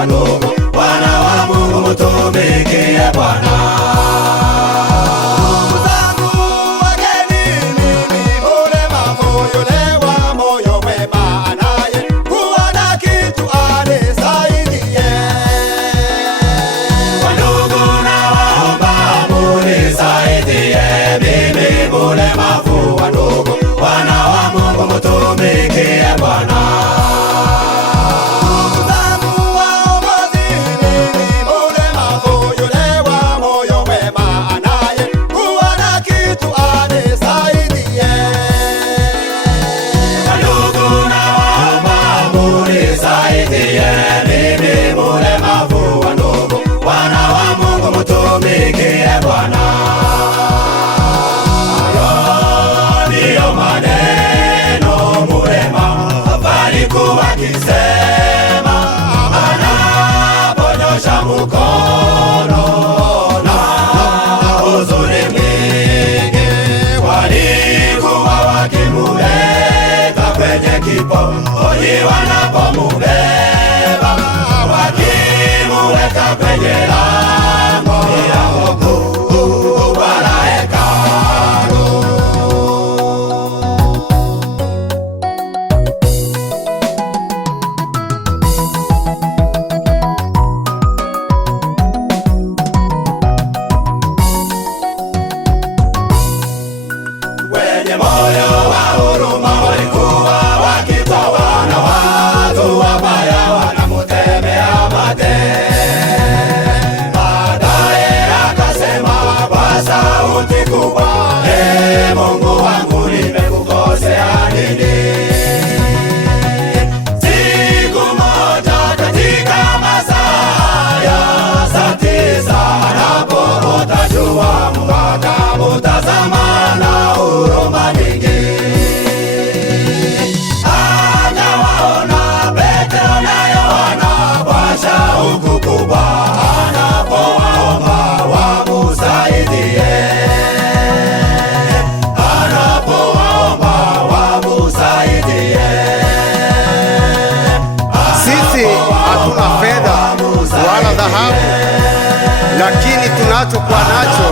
mafua ndugu, wana wa Mungu mtumikie Bwana. Mkono na uzuri mwingi, walikuwa wakimuleta kwenye kiponi, wanapomubeba wakimuweka kwenye lango kubwa la hekalu. Mungu wangu nimekukosea nini? Siku moja katika masaa ya saa 9 hapo utajua mwaka utazama na huruma nyingi. Akawaona Petro na Yohana kwa shauku kubwa, anapowaomba wamusaidie. Hatuna fedha wala dhahabu, lakini tunachokuwa nacho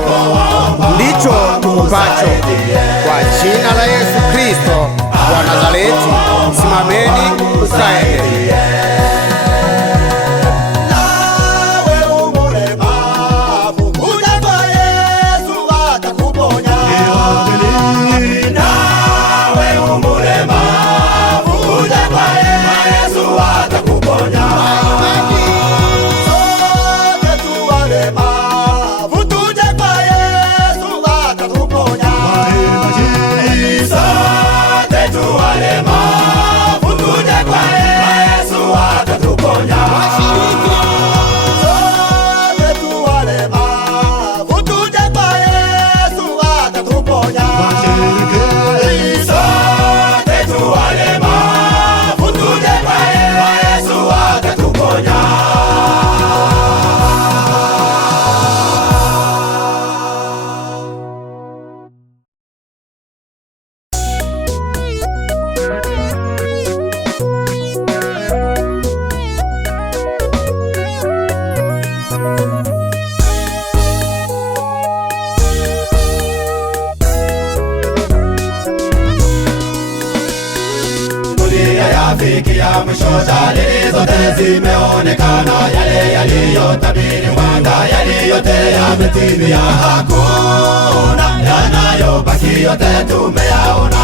ndicho tukupacho. Kwa jina la Yesu Kristo wa Nazareti, simameni ukaende. Fikia mwisho, dalili zote zimeonekana, yale yaliyotabiri mwanga, yale yote yametimia, hakuna yanayobaki, yote tumeyaona.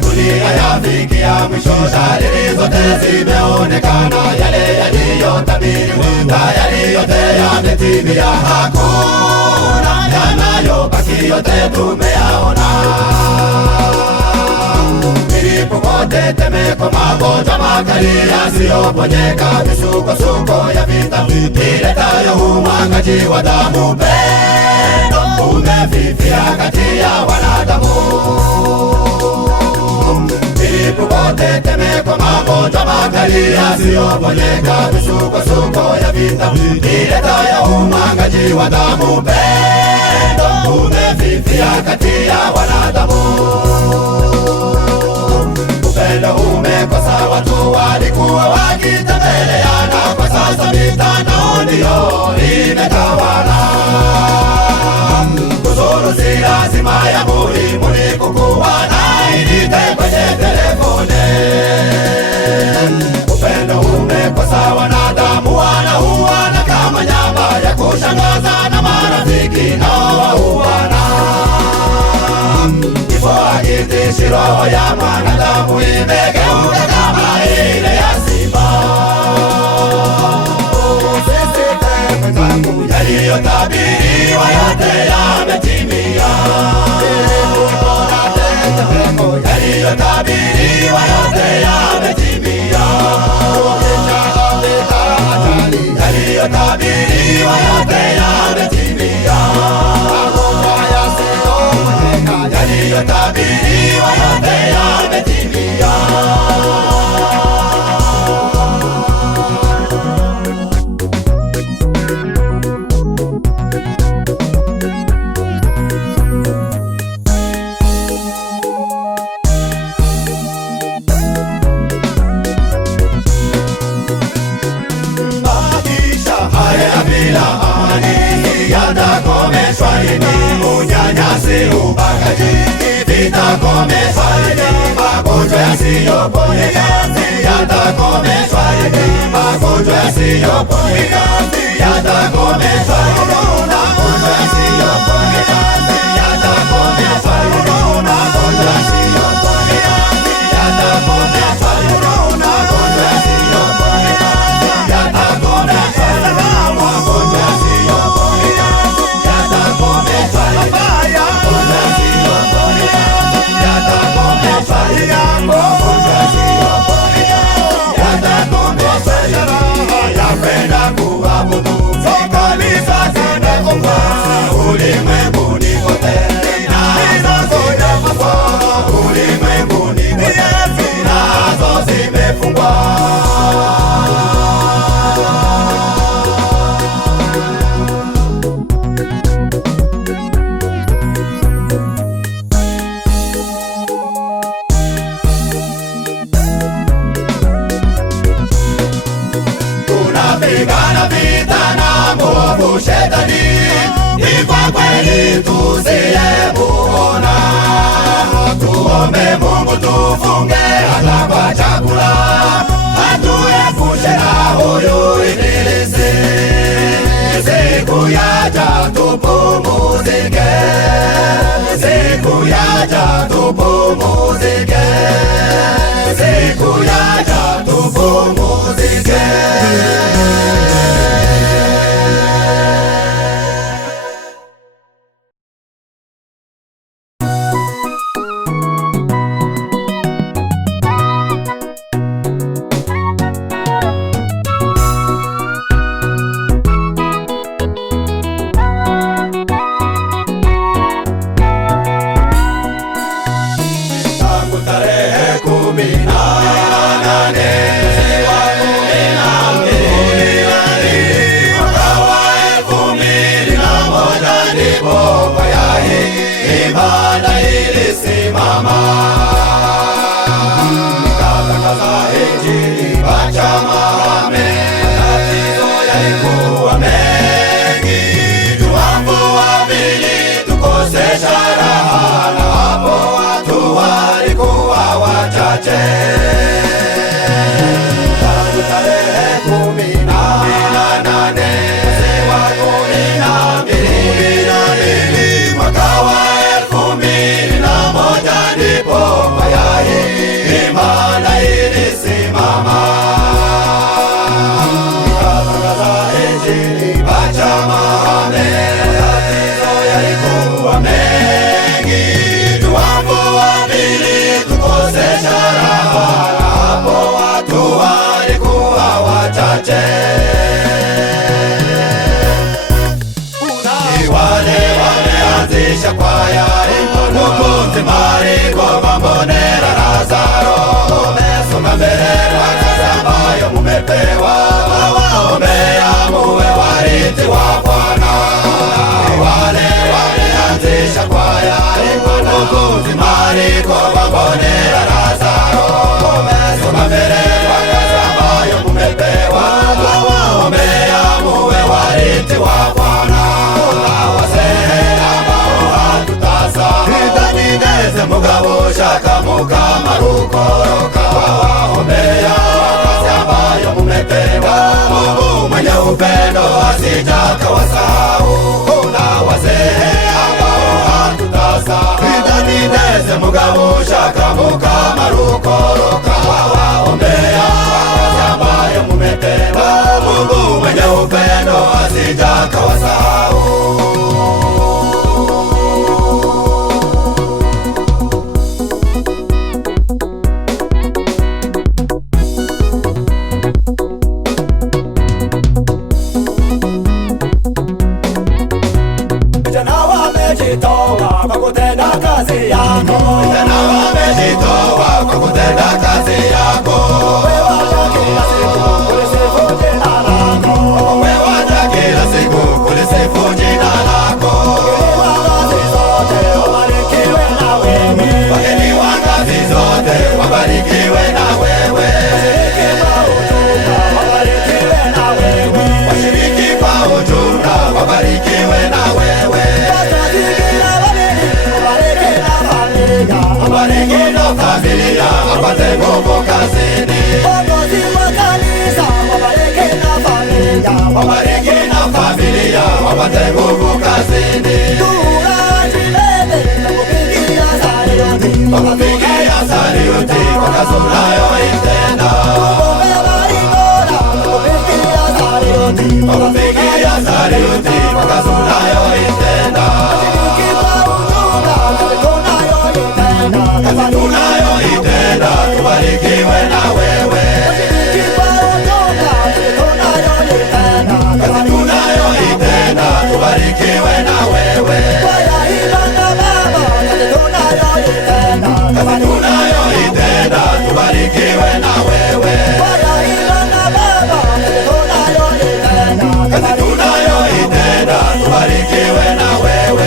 Dunia yafikia mwisho, dalili zote zimeonekana, yale yaliyotabiri mwanga, yale yote yametimia, hakuna yanayobaki, yote tumeyaona. Tetemeko, magonjwa makali yasiyoponyeka, misukosuko ya vita iletayo umwagaji wa damu, pendo umefifia kati ya wanadamu. Tetemeko, magonjwa makali yasiyoponyeka, misukosuko ya vita iletayo umwagaji wa damu, pendo umefifia kati ya wanadamu. Upendo umekosa, watu walikuwa wakita uzima ya muhimu ni kukuwa na inite kwenye telefone. Upendo umekosa, wanadamu wanauana kama nyama ya kushangaza, na marafiki nao wauana. Kifo hakitishi roho ya mwanadamu, imegeuka kama ile ya simba. Yaliyotabiriwa yote yametimia. Yaliyotabiriwa yote yametimia. Yaliyotabiriwa yote yametimia. Yaliyotabiriwa yote yametimia. Yatakomeshwa lini unyanyasi, ubakaji? Vitakomeshwa lini magonjwa yasiyoponyeka? Yatakomeshwa lini magonjwa yasiyoponyeka? Yatakomeshwa lini magonjwa yasiyoponyeka? Yatakomeshwa lini magonjwa yasiyoponyeka? Yatakomeshwa lini magonjwa yasiyoponyeka? Yatakomeshwa lini magonjwa yasiyoponyeka? Yapenda kuabudu kanisa zimefungwa ulimwenguni kote, nazo zimefungwa ulimwenguni kote, nazo zimefungwa. Tunapigana vita na mwovu Shetani, ni kwa kweli tusiyemuona. Tuombe Mungu, tufunge hata kwa chakula, atuepushe na huyu ibilisi. Siku yaja tupumuzike, siku yaja tupumuzike, siku yaja tupumuzike. Tangu tarehe 18 imani ilisimama, nikatangaza Injili kwa chama. Matatizo yalikuwa mengi, tuambua vili tukosesha raha, na hapo watu walikuwa wachache. Tangu tarehe 18 mwezi wa 12 mwaka wa 2001 ndipo kwaya hii imani ilisimama, nikatangaza Injili kwa chama. Matatizo yalikuwa mengi, tuambua vili tukosesha raha, na hapo watu walikuwa wachache. Wale wameanzisha kwaya Mukunzi, Mariko, Mambonera, Lazaro, umesonga mbele kwa kazi ambayo mumepewa, ombea muwe warithi wa Bwana. Wale wameanzisha kwaya Mukunzi, Mariko, Mambonera, Lazaro, umesonga mbele kwa kazi ambayo mumepewa, ombea muwe warithi wa Bwana. Wazee ambao hatutasa asija akawasahau. Na wazee ambao hatutasa itanideze mugabo shaka mukamarukoroka wawaombea wakazi ambayo mumetenda. Mungu mwenye upendo asija akawasahau. Kwa kutenda kazi yako, vijana wamejitoa kwa kutenda kazi yako. Wewaja kila siku kulisifu jina lako. Wageni wa ngazi zote wabarikiwe na wewe. Washiriki kwa ujumla wabarikiwe na wewe. Wabariki na familia apate nguvu kazini. Wabariki na familia wapate nguvu kazini. Wakupigia saluti kwa kazi unayoitenda. Wakupigia saluti kwa kazi unayoitenda. Kazi tunayoitenda tubarikiwe na wewe. Kazi tunayoitenda tubarikiwe na wewe. Kazi tunayoitenda tubarikiwe na wewe. Kazi tunayoitenda tubarikiwe na wewe.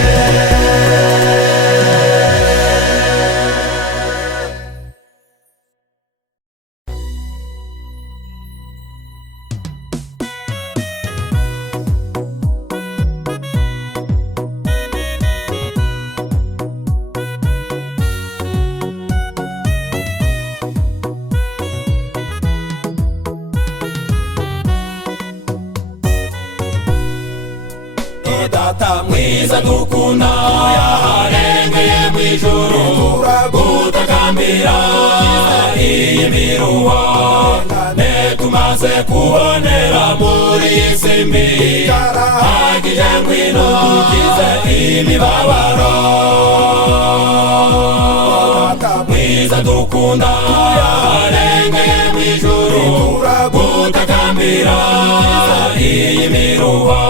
Data mwiza dukunda yaharengeye mwijuru gutakambira imiruha netumaze kubonera muri isi mbi hagije ngwino dukize imibabaro. Mwiza dukunda yaharengeye mwijuru gutakambira imiruha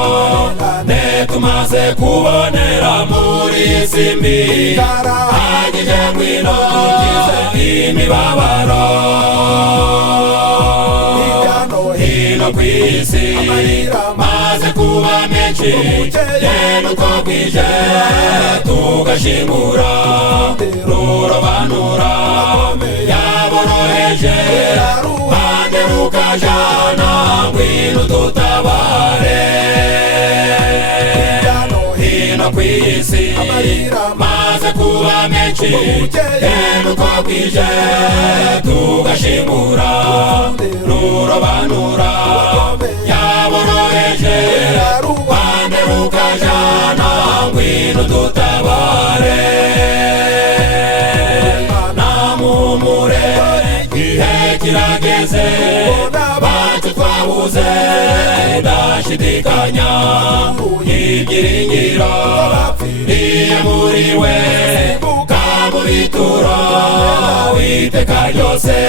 netumaze kubonera muri isi mbi hagije ngwino dukize imibabaro. Hino kw'isi maze kuba menshi nuko bwije tugashingura rurobanura yaboroheje bande rukajana ngwino dutabare. Hino kw'isi maze kuba menshi nuko bwije tugashingura rurobanura yaboroheje bande rukajana ngwino dutabare. Namumure igihe kirageze bacu twabuze ndashidikanya ibyiringiro biriye muri we kamubitura witeka ryose.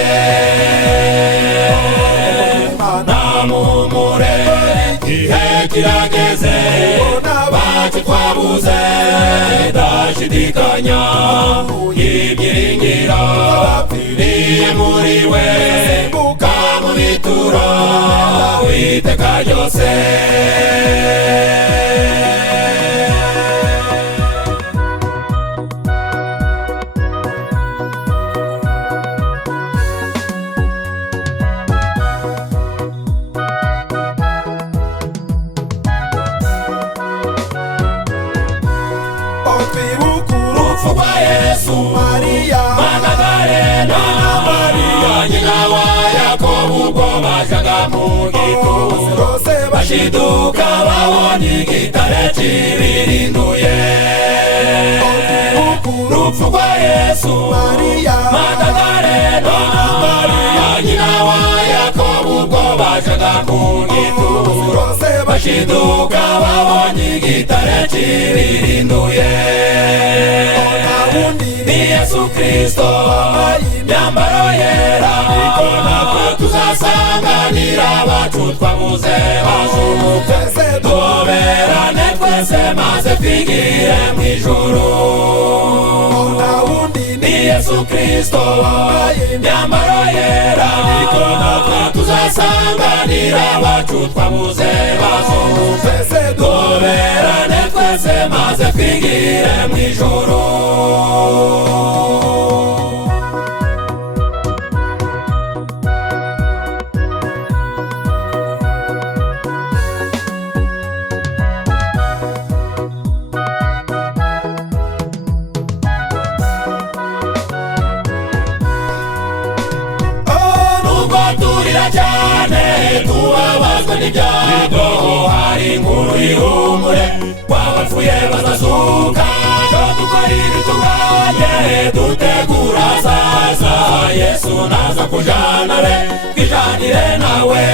Namumure igihe kirageze bacu twabuze ndashidikanya ibyiringiro biriye muri we kamubitura witeka ryose. Maria Magdalena Maria nyina wa Yakobo ubwo bajaga mu gituza bashiduka babonye igitare kibirinduye. Urupfu rwa Yesu, Magadalena, nyina wa Yakobo ubwo bajaga ku gituro, bashiduka babonye igitare kibirinduye. Ni Yesu Kristo myambaro yera, niko natwe tuzasanganira abacu twabuze bazuka, tuberane twese maze twigire mu ijuru. Ni Yesu Kristo myambaro yera, niko natwe tuzasanganira abacu twabuze bazuka, tuberane twese maze twigire mu ijuru. Cyane tubabazwa n'ibyago, hari inkuru y'ihumure, wabapfuye bazazuka. Dukora ibitunganye dutegura ahazaza, Yesu naza kujana be twijanire nawe.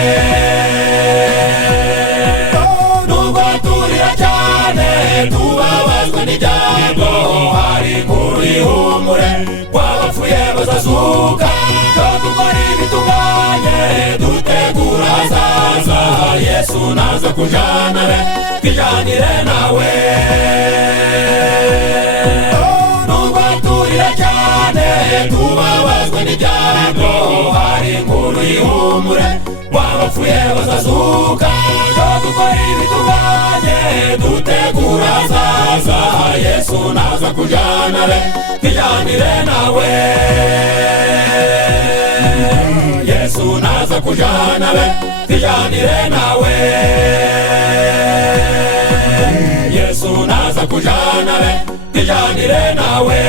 Nubwo turira cyane tubabazwa n'ibyago, hari inkuru y'ihumure, wabapfuye bazazuka. Dukora ibitunganye dutegura ahazaza, Yesu naza kujana be twijanire nawe. Nubwo turira cyane tubabazwa n'ibyago, hari inkuru y'ihumure, wabapfuye bazazuka. Dukora ibitunganye dutegura ahazaza, Yesu naza kujana be twijanire nawe. Yesu naza kujana be twijanire nawe. Yesu naza kujana be twijanire nawe.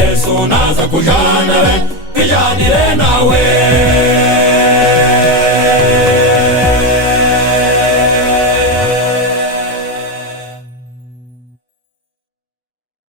Yesu naza kujana be twijanire nawe.